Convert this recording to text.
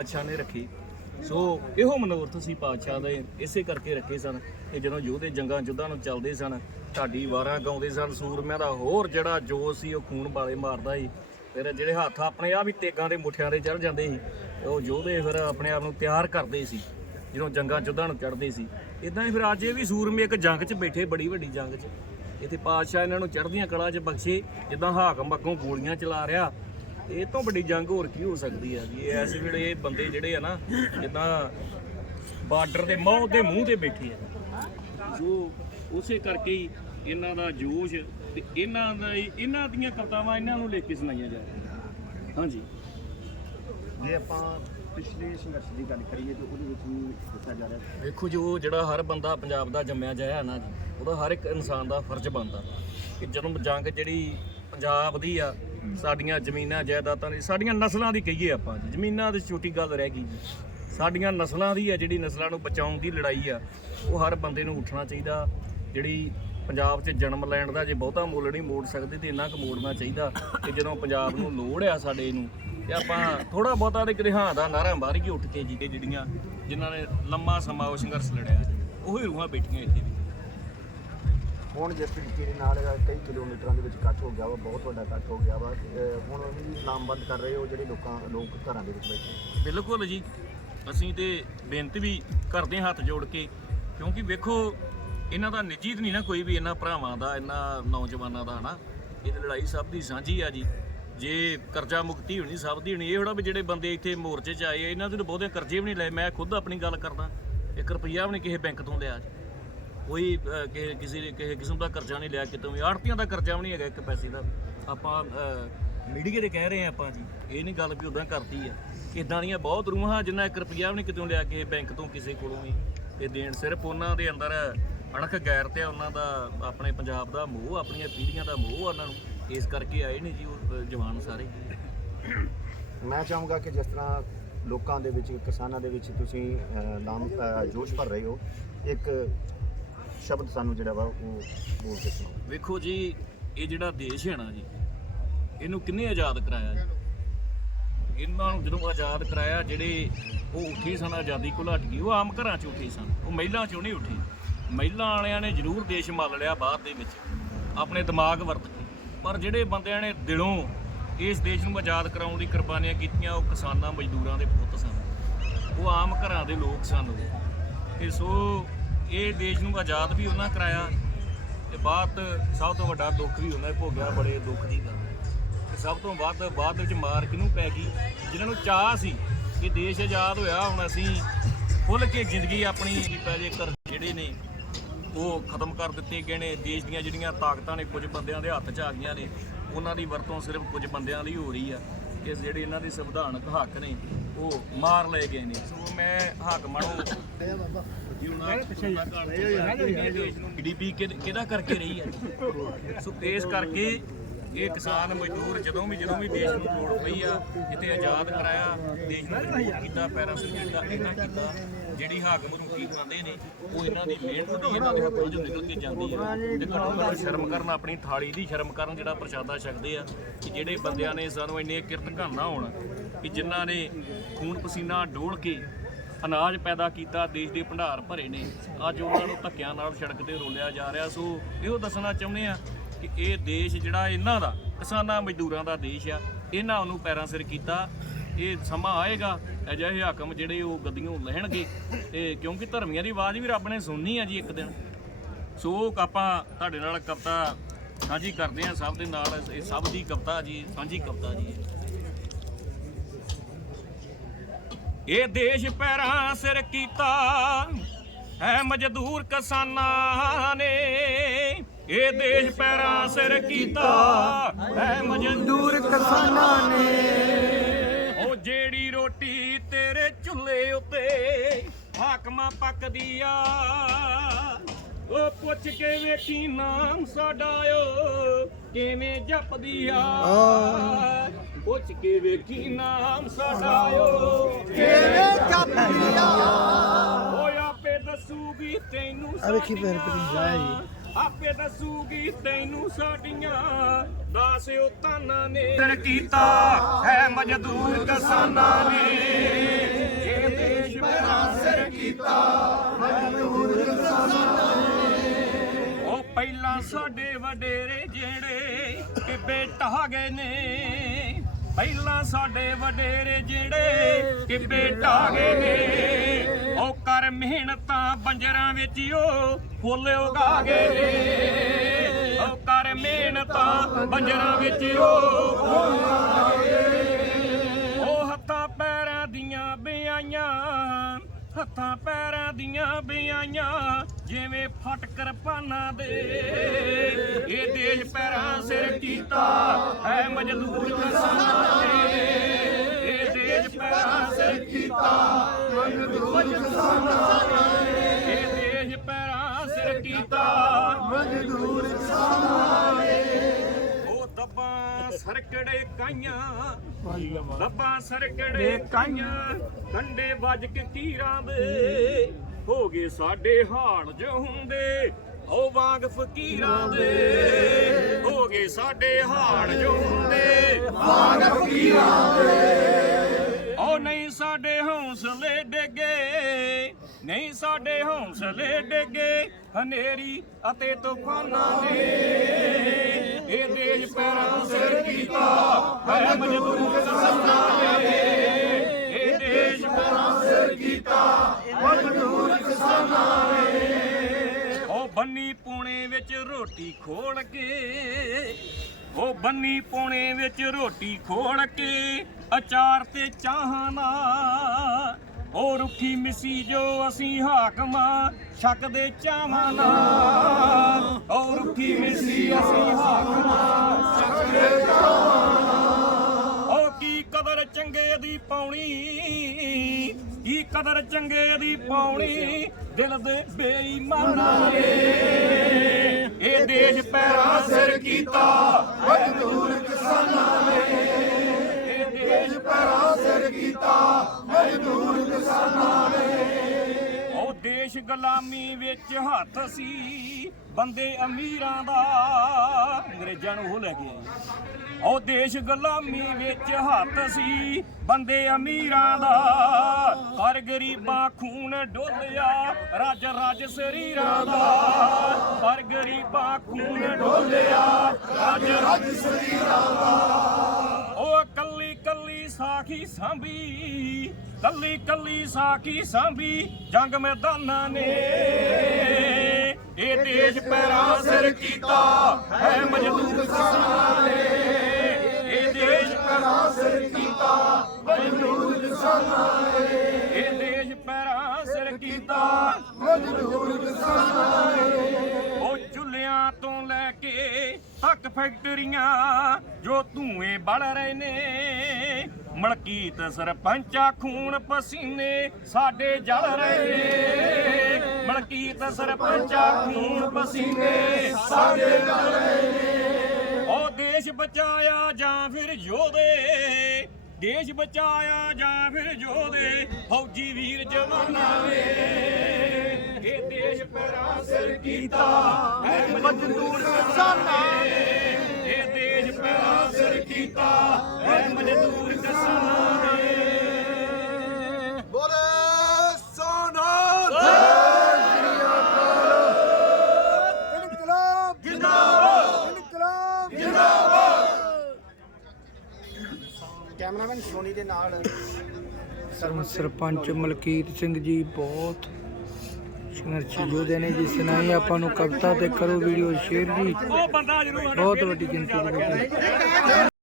ਪਾਤਸ਼ਾਹ ਨੇ ਰੱਖੀ। ਸੋ ਇਹੋ ਮਨੋਰਥ ਸੀ ਪਾਤਸ਼ਾਹ ਦੇ ਇਸੇ ਕਰਕੇ ਰੱਖੇ ਸਨ ਕਿ ਜਦੋਂ ਯੋਧੇ ਜੰਗਾਂ ਜੁੱਧਾਂ ਨੂੰ ਚੱਲਦੇ ਸਨ, ਢਾਡੀ ਵਾਰਾਂ ਗਾਉਂਦੇ ਸਨ, ਸੂਰਮਿਆਂ ਦਾ ਹੋਰ ਜਿਹੜਾ ਜੋਸ਼ ਸੀ ਉਹ ਖੂਨ ਵਾਲੇ ਮਾਰਦਾ ਸੀ। ਫਿਰ ਜਿਹੜੇ ਹੱਥ ਆਪਣੇ ਆਪ ਹੀ ਤੇਗਾਂ ਦੇ ਮੁੱਠਿਆਂ ਦੇ ਚੜ ਜਾਂਦੇ ਸੀ ਉਹ ਯੋਧੇ ਫਿਰ ਆਪਣੇ ਆਪ ਨੂੰ ਤਿਆਰ ਕਰਦੇ ਸੀ, ਜਦੋਂ ਜੰਗਾਂ ਜੁੱਧਾਂ ਨੂੰ ਚੜਦੇ ਸੀ। ਇਦਾਂ ਹੀ ਫਿਰ ਅੱਜ ਇਹ ਵੀ ਸੂਰਮੇ ਇੱਕ ਜੰਗ 'ਚ ਬੈਠੇ, ਬੜੀ ਵੱਡੀ ਜੰਗ 'ਚ। ਇੱਥੇ ਪਾਤਸ਼ਾਹ ਇਹਨਾਂ ਨੂੰ ਚੜ੍ਹਦੀਆਂ ਕਲਾ 'ਚ ਬਖਸ਼ੇ, ਜਿੱਦਾਂ ਹਾਕਮ ਅੱਗੋਂ ਗੋਲੀਆਂ ਚਲਾ ਰਿਹਾ ਇਹ ਤੋਂ ਵੱਡੀ ਜੰਗ ਹੋਰ ਕੀ ਹੋ ਸਕਦੀ ਹੈ ਜੀ? ਇਸ ਵੇਲੇ ਇਹ ਬੰਦੇ ਜਿਹੜੇ ਆ ਨਾ ਜਿੱਦਾਂ ਬਾਰਡਰ ਦੇ ਮੌਤ ਦੇ ਮੂੰਹ ਤੇ ਬੈਠੇ ਆ। ਜੋ ਉਸੇ ਕਰਕੇ ਹੀ ਇਹਨਾਂ ਦਾ ਜੋਸ਼ ਤੇ ਇਹਨਾਂ ਦਾ ਹੀ- ਇਹਨਾਂ ਦੀਆਂ ਕਵਿਤਾਵਾਂ ਇਹਨਾਂ ਨੂੰ ਲਿਖ ਕੇ ਸੁਣਾਈਆਂ ਜਾ ਰਹੀਆਂ। ਹਾਂਜੀ। ਜੇ ਆਪਾਂ ਪਿਛਲੇ ਸੰਘਰਸ਼ ਦੀ ਗੱਲ ਕਰੀਏ ਤਾਂ ਉਹਦੇ ਵਿੱਚ ਵੀ ਦੱਸਿਆ ਜਾ ਰਿਹਾ। ਵੇਖੋ ਜੋ ਜਿਹੜਾ ਹਰ ਬੰਦਾ ਪੰਜਾਬ ਦਾ ਜੰਮਿਆ ਜਾਇਆ ਨਾ ਜੀ ਉਹਦਾ ਹਰ ਇੱਕ ਇਨਸਾਨ ਦਾ ਫਰਜ਼ ਬਣਦਾ। ਕਿ ਜਦੋਂ ਜੰਗ ਜਿਹੜੀ ਪੰਜਾਬ ਦੀ ਆ ਸਾਡੀਆਂ ਜ਼ਮੀਨਾਂ, ਜਾਇਦਾਦਾਂ ਦੀ, ਸਾਡੀਆਂ ਨਸਲਾਂ ਦੀ ਕਹੀਏ ਆਪਾਂ ਜ਼ਮੀਨਾਂ ਦੀ ਛੋਟੀ ਗੱਲ ਰਹਿ ਗਈ ਜੀ। ਸਾਡੀਆਂ ਨਸਲਾਂ ਦੀ ਆ, ਜਿਹੜੀ ਨਸਲਾਂ ਨੂੰ ਬਚਾਉਣ ਦੀ ਲੜਾਈ ਆ, ਉਹ ਹਰ ਬੰਦੇ ਨੂੰ ਉੱਠਣਾ ਚਾਹੀਦਾ। ਜਿਹੜੀ ਪੰਜਾਬ 'ਚ ਜਨਮ ਲੈਣ ਦਾ ਜੇ ਬਹੁਤਾ ਮੁੱਲ ਨਹੀਂ ਮੋੜ ਸਕਦੇ ਤੇ ਇੰਨਾ ਕੁ ਮੋੜਨਾ ਚਾਹੀਦਾ ਕਿ ਜਦੋਂ ਪੰਜਾਬ ਨੂੰ ਲੋੜ ਆ ਸਾਡੇ ਨੂੰ, ਤੇ ਆਪਾਂ ਥੋੜਾ ਬਹੁਤਾ ਦੇ ਕਿਤੇ ਹਾਂ ਦਾ ਨਾਰਾ ਮਾਰੀਏ ਉੱਠ ਕੇ ਜੀ ਤੇ ਜਿਹੜੀਆਂ, ਜਿਨ੍ਹਾਂ ਨੇ ਲੰਮਾ ਸਮਾਂ ਉਹ ਸੰਘਰਸ਼ ਲੜਿਆ। ਉਹ ਹੀ ਰੂਹਾਂ ਬੈਠੀਆਂ ਇੱਥੇ ਵੀ। ਹੁਣ ਜਿਸ ਤਰੀਕੇ ਦੇ ਨਾਲ ਕਈ ਕਿਲੋਮੀਟਰਾਂ ਦੇ ਵਿੱਚ ਕੱਟ ਹੋ ਗਿਆ ਵਾ ਬਹੁਤ ਵੱਡਾ ਇਕੱਠ ਹੋ ਗਿਆ ਵਾ। ਅਹ ਹੁਣ ਵੀ ਨਾਮਬੰਦ ਕਰ ਰਹੇ ਹੋ ਜਿਹੜੇ ਲੋਕਾਂ ਲੋਕ ਘਰਾਂ ਦੇ ਵਿੱਚ ਬੈਠੇ। ਬਿਲਕੁਲ ਜੀ। ਅਸੀਂ ਤੇ ਬੇਨਤੀ ਵੀ ਕਰਦੇ ਹਾਂ ਹੱਥ ਜੋੜ ਕੇ ਕਿਉਂਕਿ ਵੇਖੋ ਇਹਨਾਂ ਦਾ ਨਿੱਜੀ ਤਾਂ ਨਹੀਂ ਨਾ ਕੋਈ ਵੀ ਇਹਨਾਂ ਭਰਾਵਾਂ ਦਾ ਇਹਨਾਂ ਨੌਜਵਾਨਾਂ ਦਾ ਹਨਾ। ਇਹ ਤਾਂ ਲੜਾਈ ਸਭ ਦੀ ਸਾਂਝੀ ਆ ਜੀ। ਜੇ ਕਰਜ਼ਾ ਮੁਕਤੀ ਹੋਣੀ ਸਭ ਦੀ ਹੋਣੀ ਇਹ ਹੋੜਾ ਵੀ ਜਿਹੜੇ ਬੰਦੇ ਇੱਥੇ ਮੋਰਚੇ 'ਚ ਆਏ ਆ, ਇਹਨਾਂ ਦੇ ਤਾਂ ਬਹੁਤੇ ਕਰਜ਼ੇ ਵੀ ਨਹੀਂ ਲਏ। ਮੈਂ ਖੁਦ ਆਪਣੀ ਗੱਲ ਕਰਦਾ 1 ਰੁਪਈਆ ਵੀ ਨਹੀਂ ਕਿਸੇ ਬੈਂਕ ਤੋਂ ਲਿਆ ਜੀ। ਕੋਈ ਕਿਸੇ ਕਿਸੇ ਕਿਸੇ ਕਿਸਮ ਦਾ ਕਰਜ਼ਾ ਨਹੀਂ ਲਿਆ ਕਿਤੋਂ ਵੀ। ਆੜਤੀਆਂ ਦਾ ਕਰਜ਼ਾ ਵੀ ਨਹੀਂ ਹੈਗਾ ਇੱਕ ਪੈਸੇ ਦਾ। ਆਪਾਂ ਮੀਡੀਆ ਦੇ ਕਹਿ ਰਹੇ ਆ ਆਪਾਂ ਜੀ ਇਹ ਨਹੀਂ ਗੱਲ ਵੀ ਉਦਾਂ ਕਰਤੀ ਆ। ਇਦਾਂ ਦੀਆਂ ਬਹੁਤ ਰੂਹਾਂ ਜਿੰਨਾ 1 ਰੁਪਿਆ ਵੀ ਨਹੀਂ ਕਿਤੋਂ ਲਿਆ ਕੇ ਬੈਂਕ ਤੋਂ ਕਿਸੇ ਕੋਲੋਂ ਵੀ। ਇਹ ਦੇਣ ਸਿਰਫ ਉਹਨਾਂ ਦੇ ਅੰਦਰ ਅਣਖ ਗੈਰ ਤੇ ਉਹਨਾਂ ਦਾ ਆਪਣੇ ਪੰਜਾਬ ਦਾ ਮੋਹ ਆਪਣੀਆਂ ਪੀੜ੍ਹੀਆਂ ਦਾ ਮੋਹ ਆ ਉਹਨਾਂ ਨੂੰ। ਇਸ ਕਰਕੇ ਆਏ ਨੇ ਜੀ ਉਹ ਜਵਾਨ ਸਾਰੇ। ਮੈਂ ਚਾਹੂੰਗਾ ਕਿ ਜਿਸ ਤਰ੍ਹਾਂ ਲੋਕਾਂ ਦੇ ਵਿੱਚ ਕਿਸਾਨਾਂ ਦੇ ਵਿੱਚ ਤੁਸੀਂ ਅਹ, ਨਾਮ ਜੋਸ਼ ਭਰ ਰਹੇ ਹੋ ਇੱਕ ਸ਼ਬਦ ਸਾਨੂੰ ਜਿਹੜਾ ਵਾ ਉਹ ਬੋਲ ਕੇ ਸੁਣਾਓ। ਵੇਖੋ ਜੀ, ਇਹ ਜਿਹੜਾ ਦੇਸ਼ ਹੈ ਨਾ ਜੀ, ਇਹਨੂੰ ਕਿੰਨੇ ਆਜ਼ਾਦ ਕਰਾਇਆ ਜੀ? ਇਹਨਾਂ ਨੂੰ ਜਦੋਂ ਆਜ਼ਾਦ ਕਰਾਇਆ, ਜਿਹੜੇ ਉਹ ਉੱਠੇ ਸਨ, ਆਜ਼ਾਦੀ ਘੁਲਾਟ ਗਈ ਉਹ ਆਮ ਘਰਾਂ 'ਚ ਉੱਠੇ ਸਨ, ਉਹ ਮਹਿਲਾਂ 'ਚੋਂ ਨਹੀਂ ਉੱਠੇ। ਮਹਿਲਾਂ ਵਾਲਿਆਂ ਨੇ ਜ਼ਰੂਰ ਦੇਸ਼ ਮੱਲ ਲਿਆ ਬਾਹਰ ਦੇ ਵਿੱਚ, ਆਪਣੇ ਦਿਮਾਗ ਵਰਤ ਕੇ। ਪਰ ਜਿਹੜੇ ਬੰਦਿਆਂ ਨੇ ਦਿਲੋਂ ਇਸ ਦੇਸ਼ ਨੂੰ ਆਜ਼ਾਦ ਕਰਾਉਣ ਦੀ ਕੁਰਬਾਨੀਆਂ ਕੀਤੀਆਂ, ਉਹ ਕਿਸਾਨਾਂ, ਮਜ਼ਦੂਰਾਂ ਦੇ ਪੁੱਤ ਸਨ। ਉਹ ਆਮ ਘਰਾਂ ਦੇ ਲੋਕ ਸਨ ਉਹ। ਤੇ ਸੋ ਇਹ ਦੇਸ਼ ਨੂੰ ਆਜ਼ਾਦ ਵੀ ਉਹਨਾਂ ਕਰਾਇਆ ਤੇ ਬਾਅਦ ਸਭ ਤੋਂ ਵੱਡਾ ਦੁੱਖ ਵੀ ਉਹਨਾਂ ਭੋਗਿਆ ਬੜੇ ਦੁੱਖ ਦੀ ਗੱਲ ਤੇ ਸਭ ਤੋਂ ਵੱਧ ਬਾਅਦ ਵਿੱਚ ਮਾਰ ਕਿਹਨੂੰ ਪੈ ਗਈ? ਜਿਨ੍ਹਾਂ ਨੂੰ ਚਾਹ ਸੀ ਕਿ ਦੇਸ਼ ਆਜ਼ਾਦ ਹੋਇਆ, ਹੁਣ ਅਸੀਂ ਖੁੱਲ ਕੇ ਜ਼ਿੰਦਗੀ ਆਪਣੀ ਦੀ ਪੈ ਜੇ ਕਰ ਜਿਹੜੇ ਨੇ, ਉਹ ਖਤਮ ਕਰ ਦਿੱਤੇ ਗਏ ਨੇ। ਦੇਸ਼ ਦੀਆਂ ਜਿਹੜੀਆਂ ਤਾਕਤਾਂ ਨੇ, ਕੁਝ ਬੰਦਿਆਂ ਦੇ ਹੱਥ 'ਚ ਆ ਗਈਆਂ ਨੇ, ਉਹਨਾਂ ਦੀ ਵਰਤੋਂ ਸਿਰਫ ਕੁਝ ਬੰਦਿਆਂ ਲਈ ਹੋ ਰਹੀ ਆ ਕਿ ਜਿਹੜੇ ਇਹਨਾਂ ਦੇ ਸੰਵਿਧਾਨਕ ਹੱਕ ਨੇ, ਉਹ ਮਾਰ ਲਏ ਗਏ ਨੇ। ਸੋ ਮੈਂ ਹੱਕ ਮਾਣੋ ਗੀਡੀਪੀ ਕਿਹਦਾ ਕਰਕੇ ਰਹੀ ਹੈ? ਸੋ ਇਸ ਕਰਕੇ ਇਹ ਕਿਸਾਨ ਮਜ਼ਦੂਰ ਜਦੋਂ ਵੀ ਜਦੋਂ ਵੀ ਦੇਸ਼ ਨੂੰ ਲੋੜ ਪਈ ਆ, ਜਿੱਥੇ ਆਜ਼ਾਦ ਕਰਾਇਆ, ਦੇਸ਼ ਨੂੰ ਮਜ਼ਬੂਤ ਕੀਤਾ, ਪੈਰਾਂ ਸਿਰ ਇਹਨਾਂ ਕੀਤਾ, ਜਿਹੜੀ ਹਾਕਮ ਨੂੰ ਕੀ ਖਾਂਦੇ ਨੇ, ਉਹ ਇਹਨਾਂ ਦੀ ਮਿਹਨਤ ਦੀ ਇਹਨਾਂ ਦੇ ਹੱਥੋਂ ਚੋਂ ਨਿਕਲ ਕੇ ਜਾਂਦੀ ਹੈ ਤੇ ਘੱਟੋ ਘੱਟ ਸ਼ਰਮ ਕਰਨ, ਆਪਣੀ ਥਾਲੀ ਦੀ ਸ਼ਰਮ ਕਰਨ ਜਿਹੜਾ ਪ੍ਰਸ਼ਾਦਾ ਛਕਦੇ ਆ, ਕਿ ਜਿਹੜੇ ਬੰਦਿਆਂ ਨੇ ਸਾਨੂੰ ਇੰਨੇ ਕਿਰਤ ਘਾਨਾ ਹੋਣ, ਕਿ ਜਿਨ੍ਹਾਂ ਨੇ ਖੂਨ ਪਸੀਨਾ ਡੋਲ ਕੇ ਅਨਾਜ ਪੈਦਾ ਕੀਤਾ, ਦੇਸ਼ ਦੇ ਭੰਡਾਰ ਭਰੇ ਨੇ। ਅੱਜ ਉਹਨਾਂ ਨੂੰ ਧੱਕਿਆਂ ਨਾਲ ਸੜਕ ਤੇ ਰੋਲਿਆ ਜਾ ਰਿਹਾ। ਸੋ ਇਹੋ ਦੱਸਣਾ ਚਾਹੁੰਦੇ ਆ ਕਿ ਇਹ ਦੇਸ਼ ਜਿਹੜਾ ਇਹਨਾਂ ਦਾ, ਕਿਸਾਨਾਂ, ਮਜ਼ਦੂਰਾਂ ਦਾ ਦੇਸ਼ ਆ, ਇਹਨਾਂ ਨੂੰ ਪੈਰਾਂ ਸਿਰ ਕੀਤਾ। ਇਹ ਸਮਾਂ ਆਏਗਾ, ਅਜਿਹੇ ਹਾਕਮ ਜਿਹੜੇ ਉਹ ਗੱਦੀਆਂ ਲੈਣਗੇ। ਤੇ ਕਿਉਂਕਿ ਧਰਮੀਆਂ ਦੀ ਆਵਾਜ਼ ਵੀ ਰੱਬ ਨੇ ਸੁਣਨੀ ਆ ਜੀ ਇੱਕ ਦਿਨ। ਸੋ ਆਪਾਂ ਤੁਹਾਡੇ ਨਾਲ ਕਵਿਤਾ ਸਾਂਝੀ ਕਰਦੇ ਆ ਸਭ ਦੇ ਨਾਲ ਇਹ ਸਭ ਦੀ ਕਵਿਤਾ ਜੀ, ਸਾਂਝੀ ਕਵਿਤਾ ਜੀ। ਇਹ। ਦੇਸ਼ ਪੈਰਾਂ ਸਿਰ ਕੀਤਾ ਹੈ ਮਜ਼ਦੂਰ ਕਿਸਾਨਾਂ ਨੇ ਇਹ ਦੇਸ਼ ਪੈਰਾਂ ਸਿਰ ਕੀਤਾ ਹੈ ਮਜ਼ਦੂਰ ਕਿਸਾਨਾਂ ਨੇ ਉਹ ਜਿਹੜੀ ਰੋਟੀ ਤੇਰੇ ਚੁੱਲ੍ਹੇ ਉੱਤੇ ਹਾਕਮਾਂ ਪੱਕਦੀ ਆ ਉਹ ਪੁੱਛ ਕੇ ਵੇਖੀ ਨਾਮ ਸਾਡਾ ਓ, ਕਿਵੇਂ ਜਪਦੀ ਆ ਪੁੱਛ ਕੇ ਵੇਖੀ ਨਾਮ ਸਾਡਾਓ ਕਿਵੇਂ ਜਪਿਆ ਓਏ ਆਪੇ ਦੱਸੂਗੀ ਤੈਨੂੰ ਅਰੇ ਕੀ ਪੈਰ ਪਰਿੰਜਾਈ ਆਪੇ ਦੱਸੂਗੀ ਤੈਨੂੰ ਸਾਡੀਆਂ। ਦਾਸ ਉਤਾਨਾ ਨੇ। ਤਰ ਕੀਤਾ ਹੈ ਮਜ਼ਦੂਰ ਕਿਸਾਨਾਂ ਨੇ। ਕੀਤਾ ਮਜ਼ਦੂਰ ਕਿਸਾਨਾਂ ਉਹ ਪਹਿਲਾਂ ਸਾਡੇ ਵਡੇਰੇ ਜਿਹੜੇ ਟਿੱਬੇ ਟਹਾਗੇ ਨੇ। ਪਹਿਲਾਂ ਸਾਡੇ ਵਡੇਰੇ ਜਿਹੜੇ ਟਿੱਬੇ ਢਾਹ ਨੇ, ਉਹ ਕਰ ਮਿਹਨਤਾਂ ਬੰਜਰਾਂ ਵਿੱਚ ਈ ਉਹ ਫੁੱਲ ਉਗਾ ਨੇ। ਉਹ ਕਰ ਮਿਹਨਤਾਂ ਬੰਜਰਾਂ ਵਿੱਚ ਉਹ ਫੁੱਲ ਉਗਾ ਉਹ ਹੱਥਾਂ ਪੈਰਾਂ ਦੀਆਂ ਬਿਆਈਆਂ, ਹੱਥਾਂ ਪੈਰਾਂ ਦੀਆਂ ਬਿਆਈਆਂ, ਜਿਵੇਂ ਫਟ ਕਿਰਪਾਨਾਂ ਦੇ। ਇਹ ਦੇਸ਼ ਪੈਰਾਂ ਸਿਰ ਕੀਤਾ ਹੈ ਮਜ਼ਦੂਰ ਕਿਸਾਨਾਂ ਦੇ ਇਹ ਦੇਸ਼ ਪੈਰਾਂ ਸਿਰ ਕੀਤਾ ਮਜ਼ਦੂਰ ਕਿਸਾਨਾਂ ਦੇ ਇਹ ਦੇਸ਼ ਪੈਰਾਂ ਸਿਰ ਕੀਤਾ ਮਜ਼ਦੂਰ ਕਿਸਾਨਾਂ ਦੇ ਉਹ ਦੱਬਾਂ ਸਰਕੜੇ ਕਾਈਆਂ ਲੱਭਾਂ ਸਰਕੜੇ ਕਾਈਆਂ ਕੰਡੇ ਵੱਜ ਕੇ ਤੀਰਾਂ ਦੇ ਹੋ ਗਏ ਸਾਡੇ ਹਾਲ ਜੋ ਹੁੰਦੇ ਉਹ ਵਾਂਗ ਫਕੀਰਾਂ ਦੇ ਹੋ ਗਏ ਸਾਡੇ ਹਾਲ ਜੋ ਹੁੰਦੇ ਵਾਂਗ ਫਕੀਰਾਂ ਦੇ ਉਹ ਨਹੀਂ ਸਾਡੇ ਹੌਸਲੇ ਡਿੱਗੇ ਨਹੀਂ ਸਾਡੇ ਹੌਸਲੇ ਡਿੱਗੇ ਹਨੇਰੀ ਅਤੇ ਤੂਫਾਨਾਂ ਨੇ। ਇਹ ਦੇਸ਼ ਪੈਰਾਂ ਸਿਰ ਕੀਤਾ, ਹੈ ਮਜ਼ਦੂਰ ਕਿਸਾਨਾਂ ਨੇ ਇਹ ਦੇਸ਼ ਪੈਰਾਂ ਸਿਰ ਕੀਤਾ ਮਜ਼ਦੂਰ ਕਿਸਾਨਾਂ ਨੇ ਉਹ ਬੰਨੀ ਪੂਣੇ ਵਿੱਚ ਰੋਟੀ ਖੋਲ ਕੇ, ਉਹ ਬੰਨੀ ਪੂਣੇ ਵਿੱਚ ਰੋਟੀ ਖੋਲ ਕੇ, ਅਚਾਰ ਤੇ ਚਾਹਨਾ ਉਹ ਰੁੱਖੀ ਮਿਸੀ ਜੋ ਅਸੀਂ ਹਾਕਮਾਂ ਛਕਦੇ ਚਾਵਾਂ ਨਾ ਉਹ ਰੁੱਖੀ ਮਿਸੀ ਅਸੀਂ ਕਦਰ ਚੰਗੇ ਦੀ ਪਾਉਣੀ, ਦਿਲ ਦੇ ਬੇਈਮਾਨਾਂ ਨੇ। ਇਹ ਦੇਸ਼ ਪੈਰਾਂ ਸਿਰ ਕੀਤਾ, ਮਜ਼ਦੂਰ ਕਿਸਾਨਾਂ ਨੇ। ਇਹ ਦੇਸ਼ ਪੈਰਾਂ ਸਿਰ ਕੀਤਾ, ਮਜ਼ਦੂਰ ਕਿਸਾਨਾਂ ਨੇ। ਉਹ ਦੇਸ਼ ਗੁਲਾਮੀ ਵਿੱਚ ਹੱਥ ਸੀ, ਬੰਦੇ ਅਮੀਰਾਂ ਦਾ ਅੰਗਰੇਜ਼ਾਂ ਨੂੰ ਉਹ ਲੈ ਗਏ ਉਹ ਦੇਸ਼ ਗੁਲਾਮੀ ਵਿੱਚ ਹੱਥ ਸੀ, ਬੰਦੇ ਅਮੀਰਾਂ ਦਾ। ਹਰ ਗਰੀਬਾਂ ਖੂਨ ਡੋਲਿਆ, ਰਾਜ ਰਾਜ ਸਰੀਰਾਂ ਦਾ। ਪਰ ਗਰੀਬਾਂ ਖੂਨ ਡੋਲਿਆ, ਰਾਜ ਰਾਜ ਸਰੀਰਾਂ ਦਾ। ਉਹ ਕੱਲੀ ਕੱਲੀ ਸਾਖੀ ਸਾਂਭੀ, ਕੱਲੀ ਕੱਲੀ ਸਾਖੀ ਸਾਂਭੀ, ਜੰਗ ਮੈਦਾਨਾਂ ਨੇ। ਇਹ ਦੇਸ਼ ਪੈਰਾ ਸਿਰ ਕੀਤਾ, ਹੈ ਮਜ਼ਦੂਰ ਕਿਸਾਨਾਂ ਨੇ। ਸਿਰ ਕੀਤਾ ਮਜ਼ਦੂਰ ਕਿਸਾਨਾਂ ਨੇ ਇਹ ਦੇਸ਼ ਪੈਰਾਂ ਸਿਰ ਕੀਤਾ ਮਜ਼ਦੂਰ ਕਿਸਾਨਾਂ ਨੇ ਉਹ ਚੁੱਲ੍ਹਿਆਂ ਤੋਂ ਲੈ ਕੇ ਤੱਕ ਫੈਕਟਰੀਆਂ ਜੋ ਧੂਏ ਬਲ ਰਹੇ ਨੇ। ਮਲਕੀਤ ਸਰਪੰਚਾ ਖੂਨ ਪਸੀਨੇ ਸਾਡੇ ਜਲ ਰਹੇ ਨੇ। ਮਲਕੀਤ ਸਰਪੰਚਾ ਖੂਨ ਪਸੀਨੇ ਸਾਡੇ ਜਲ ਰਹੇ ਨੇ। ਉਹ ਦੇਸ਼ ਬਚਾਇਆ ਜਾਂ ਫਿਰ ਯੋਧੇ? ਦੇਸ਼ ਬਚਾਇਆ ਜਾਂ ਫਿਰ ਯੋਧੇ? ਫੌਜੀ ਵੀਰ ਜਵਾਨਾਂ ਨੇ ਇਹ ਦੇਸ਼ ਪੈਰਾਂ ਕੀਤਾ। ਹੈ ਮਜ਼ਦੂਰ ਕਿਸਾਨਾਂ ਨੇ। ਇਹ ਦੇਸ਼ ਪੈਰਾਂ ਕੀਤਾ। ਕੈਮਰਾਮੈਨ ਸੋਨੀ ਦੇ ਨਾਲ ਸਰਪੰਚ ਮਲਕੀਤ ਸਿੰਘ ਜੀ ਬਹੁਤ ਸੰਘਰਸ਼ੀ ਯੋਧੇ ਨੇ ਜੀ, ਸੁਣਾਈ ਆਪਾਂ ਨੂੰ ਕਵਿਤਾ ਤੇ ਕਰੋ, ਵੀਡੀਓ ਸ਼ੇਅਰ ਜੀ ਬਹੁਤ ਵੱਡੀ ਗਿਣਤੀ ਦੇ ਵਿੱਚ।